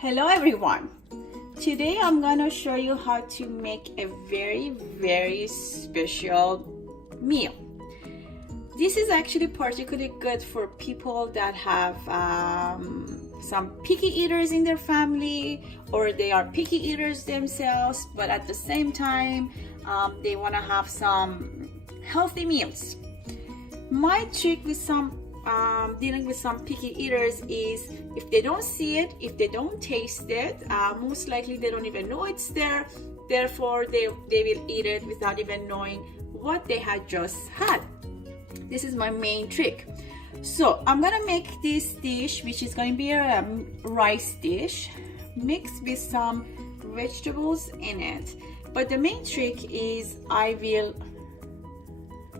Hello everyone. Today I'm gonna show you how to make a very special meal. This is actually particularly good for people that have some picky eaters in their family, or they are picky eaters themselves, but at the same time they want to have some healthy meals. My trick with dealing with some picky eaters is, if they don't see it, if they don't taste it, most likely they don't even know it's there. Therefore they will eat it without even knowing what they had just had. This is my main trick. So I'm gonna make this dish, which is going to be a rice dish mixed with some vegetables in it. But the main trick is I will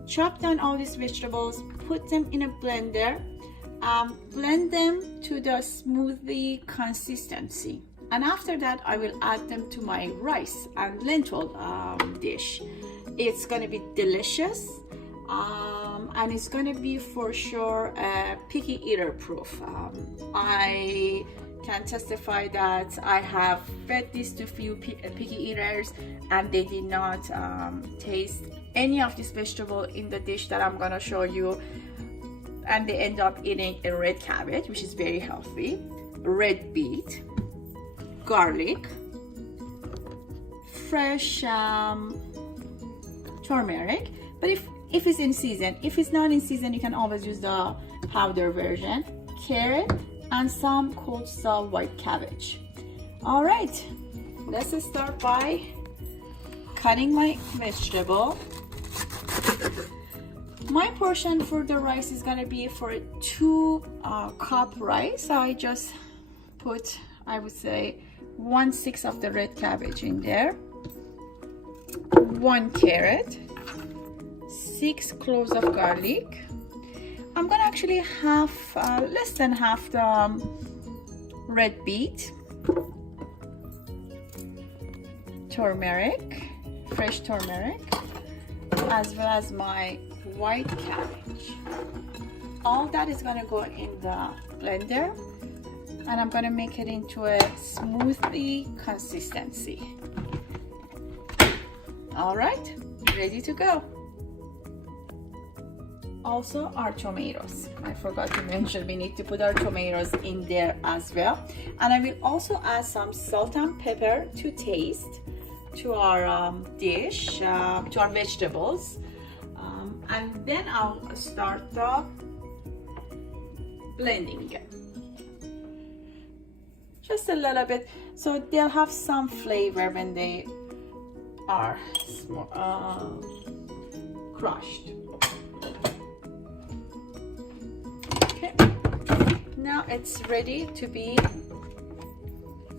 chop down all these vegetables, put them in a blender, blend them to the smoothie consistency, and after that I will add them to my rice and lentil dish. It's going to be delicious, and it's going to be for sure picky eater proof. I can testify that I have fed this to few picky eaters and they did not taste any of this vegetable in the dish that I'm gonna show you, and they end up eating a red cabbage, which is very healthy, red beet, garlic, fresh turmeric, but if it's in season. If it's not in season, you can always use the powder version, carrot, and some cold slaw white cabbage. All right, let's start by cutting my vegetable. My portion for the rice is gonna be for a 2 cup rice. I just put, I would say, 1/6 of the red cabbage in there, 1 carrot, 6 cloves of garlic. I'm gonna actually have less than half the red beet, turmeric, fresh turmeric, as well as my white cabbage. All that is gonna go in the blender, and I'm gonna make it into a smoothie consistency. All right, ready to go. Also, our tomatoes, I forgot to mention, we need to put our tomatoes in there as well. And I will also add some salt and pepper to taste to our dish, to our vegetables, and then I'll start the blending it. Just a little bit, so they'll have some flavor when they are crushed. Okay, now it's ready to be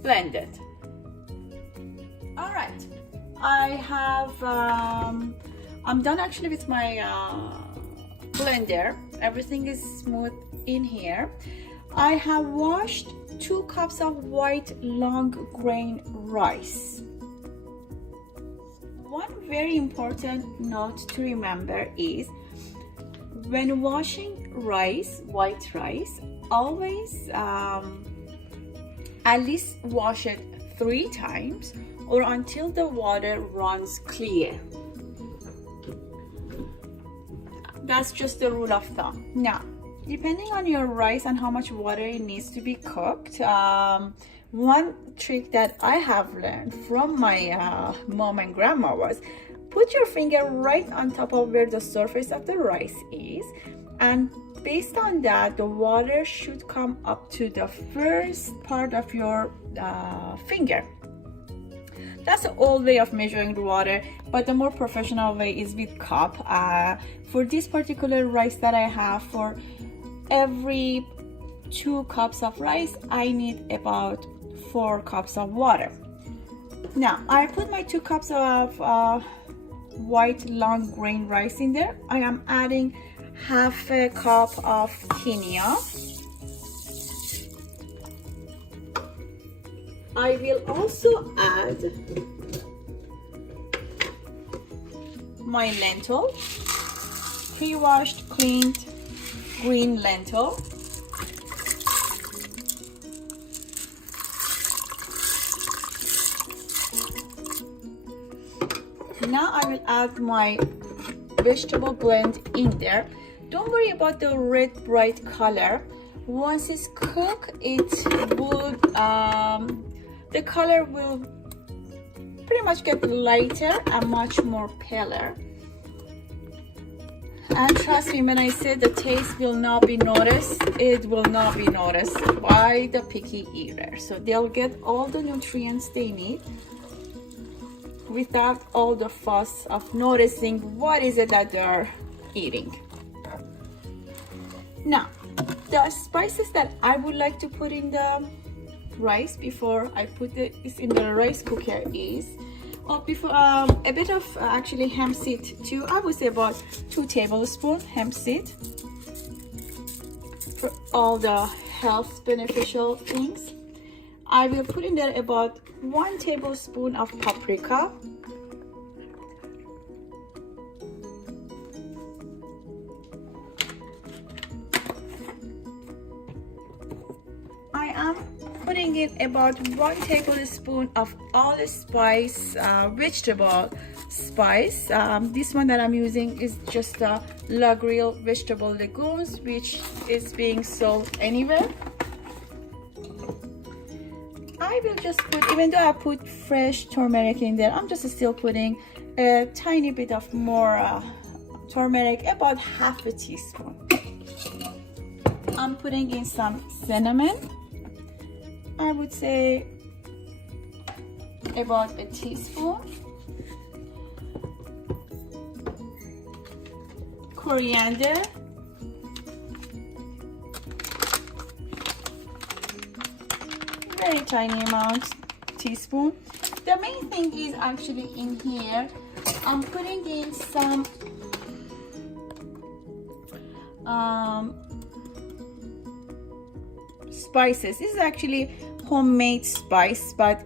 blended. All right, I have I'm done actually with my blender. Everything is smooth in here. I have washed 2 cups of white long grain rice. One very important note to remember is, when washing rice, white rice, always at least wash it 3 times or until the water runs clear. That's just the rule of thumb. Now, depending on your rice and how much water it needs to be cooked, one trick that I have learned from my mom and grandma was, put your finger right on top of where the surface of the rice is, and based on that, the water should come up to the first part of your finger. That's the old way of measuring the water, but the more professional way is with cup. For this particular rice that I have, for every 2 cups of rice, I need about 4 cups of water. Now, I put my 2 cups of white long grain rice in there. I am adding half a cup of quinoa. I will also add my lentil, pre-washed, cleaned green lentil. now I will add my vegetable blend in there. Don't worry about the red bright color. Once it's cooked, it would the color will pretty much get lighter and much more paler. And trust me when I say the taste will not be noticed, it will not be noticed by the picky eater. So they'll get all the nutrients they need without all the fuss of noticing what is it that they're eating. Now, the spices that I would like to put in the rice before I put this in the rice cooker is before a bit of actually hemp seed too. I would say about 2 tablespoons hemp seed for all the health beneficial things. I will put in there about 1 tablespoon of paprika, I am putting in about 1 tablespoon of allspice vegetable spice. This one that I'm using is just La Grille vegetable legumes, which is being sold anywhere. I will just put, even though I put fresh turmeric in there, I'm just still putting a tiny bit of more turmeric, about half a teaspoon. I'm putting in some cinnamon. I would say about a teaspoon. Coriander. Very tiny amount, teaspoon. The main thing is actually in here, I'm putting in some spices. This is actually homemade spice, but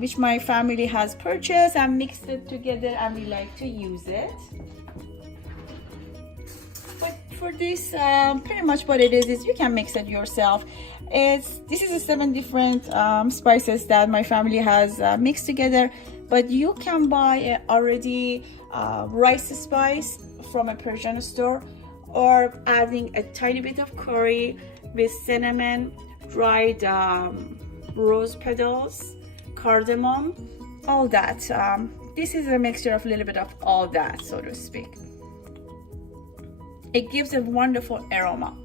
which my family has purchased and mixed it together, and we like to use it. But for this, pretty much what it is you can mix it yourself. This is 7 different spices that my family has mixed together, but you can buy already rice spice from a Persian store, or adding a tiny bit of curry with cinnamon, dried rose petals, cardamom, all that. This is a mixture of a little bit of all that, so to speak. It gives a wonderful aroma.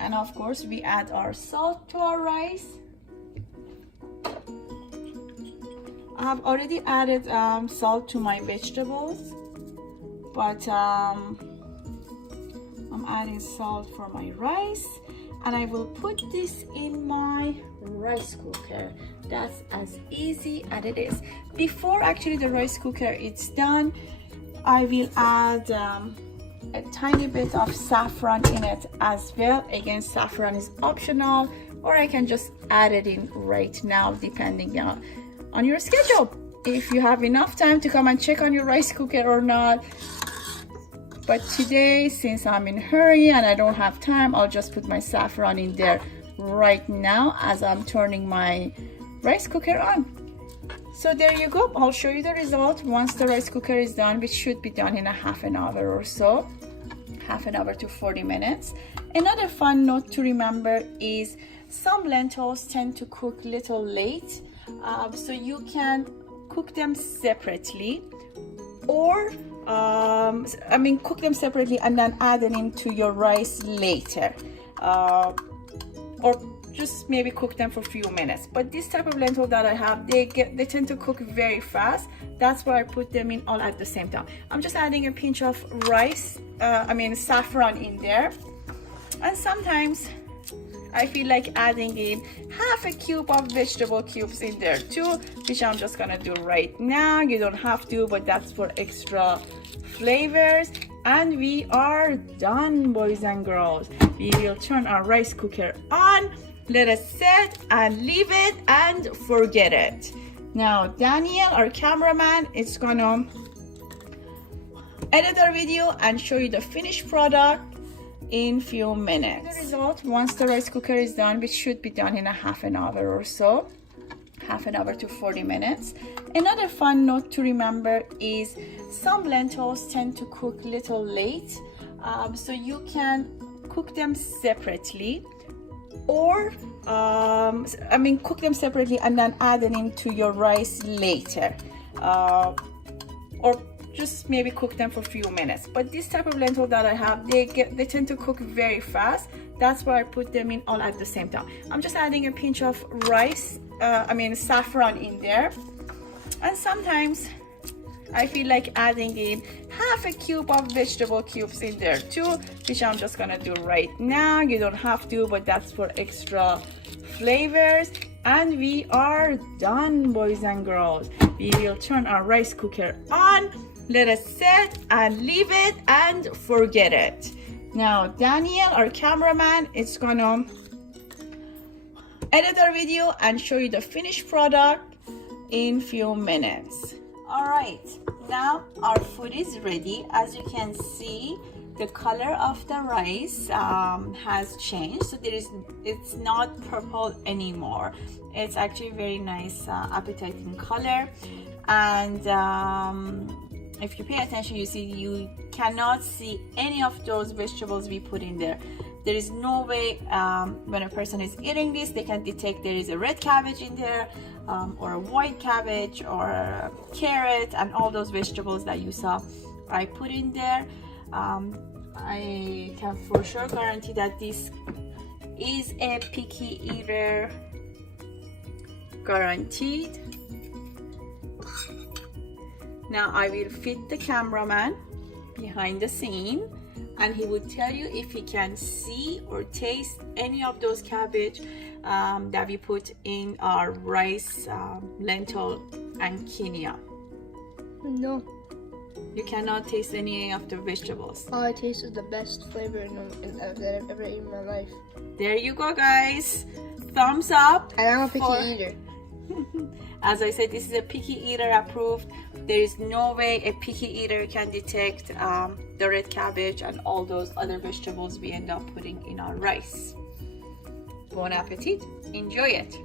And of course, we add our salt to our rice. I have already added salt to my vegetables, but I'm adding salt for my rice, and I will put this in my rice cooker. That's as easy as it is. Before actually the rice cooker is done, I will add a tiny bit of saffron in it as well. Again, saffron is optional, or I can just add it in right now depending on your schedule, if you have enough time to come and check on your rice cooker or not. But today, since I'm in a hurry and I don't have time, I'll just put my saffron in there right now as I'm turning my rice cooker on. So there you go. I'll show you the result once the rice cooker is done, which should be done in a half an hour or so, half an hour to 40 minutes. Another fun note to remember is some lentils tend to cook a little late, so you can cook them separately, or cook them separately and then add them into your rice later, or just maybe cook them for a few minutes. But this type of lentil that I have, they tend to cook very fast. That's why I put them in all at the same time. I'm just adding a pinch of saffron in there, and sometimes I feel like adding in half a cube of vegetable cubes in there too, which I'm just gonna do right now. You don't have to, but that's for extra flavors. And we are done, boys and girls. We will turn our rice cooker on, let it set and leave it and forget it. Now Daniel, our cameraman, is gonna edit our video and show you the finished product in few minutes. The result once the rice cooker is done, which should be done in a half an hour or so. half an hour to 40 minutes. Another fun note to remember is some lentils tend to cook a little late, so you can cook them separately, or cook them separately and then add them into your rice later, or just maybe cook them for a few minutes. But this type of lentil that I have, they tend to cook very fast. That's why I put them in all at the same time. I'm just adding a pinch of saffron in there, and sometimes I feel like adding in half a cube of vegetable cubes in there too, which I'm just gonna do right now. You don't have to, but that's for extra flavors. And we are done, boys and girls. We will turn our rice cooker on, let it set and leave it and forget it. Now Daniel, our cameraman, is gonna edit our video and show you the finished product in few minutes. All right, now our food is ready. As you can see, the color of the rice has changed, so it's not purple anymore. It's actually very nice, appetizing color. And if you pay attention, you cannot see any of those vegetables we put in there. There is no way when a person is eating this, they can detect there is a red cabbage in there, or a white cabbage, or a carrot, and all those vegetables that you saw I put in there. I can for sure guarantee that this is a picky eater, guaranteed. Now I will fit the cameraman behind the scene, and he would tell you if he can see or taste any of those cabbage that we put in our rice, lentil, and quinoa. No. You cannot taste any of the vegetables. All I taste is the best flavor that I've ever eaten in my life. There you go, guys. Thumbs up. And I'm a picky eater. As I said, this is a picky eater approved. There is no way a picky eater can detect the red cabbage and all those other vegetables we end up putting in our rice. Bon appetit. Enjoy it.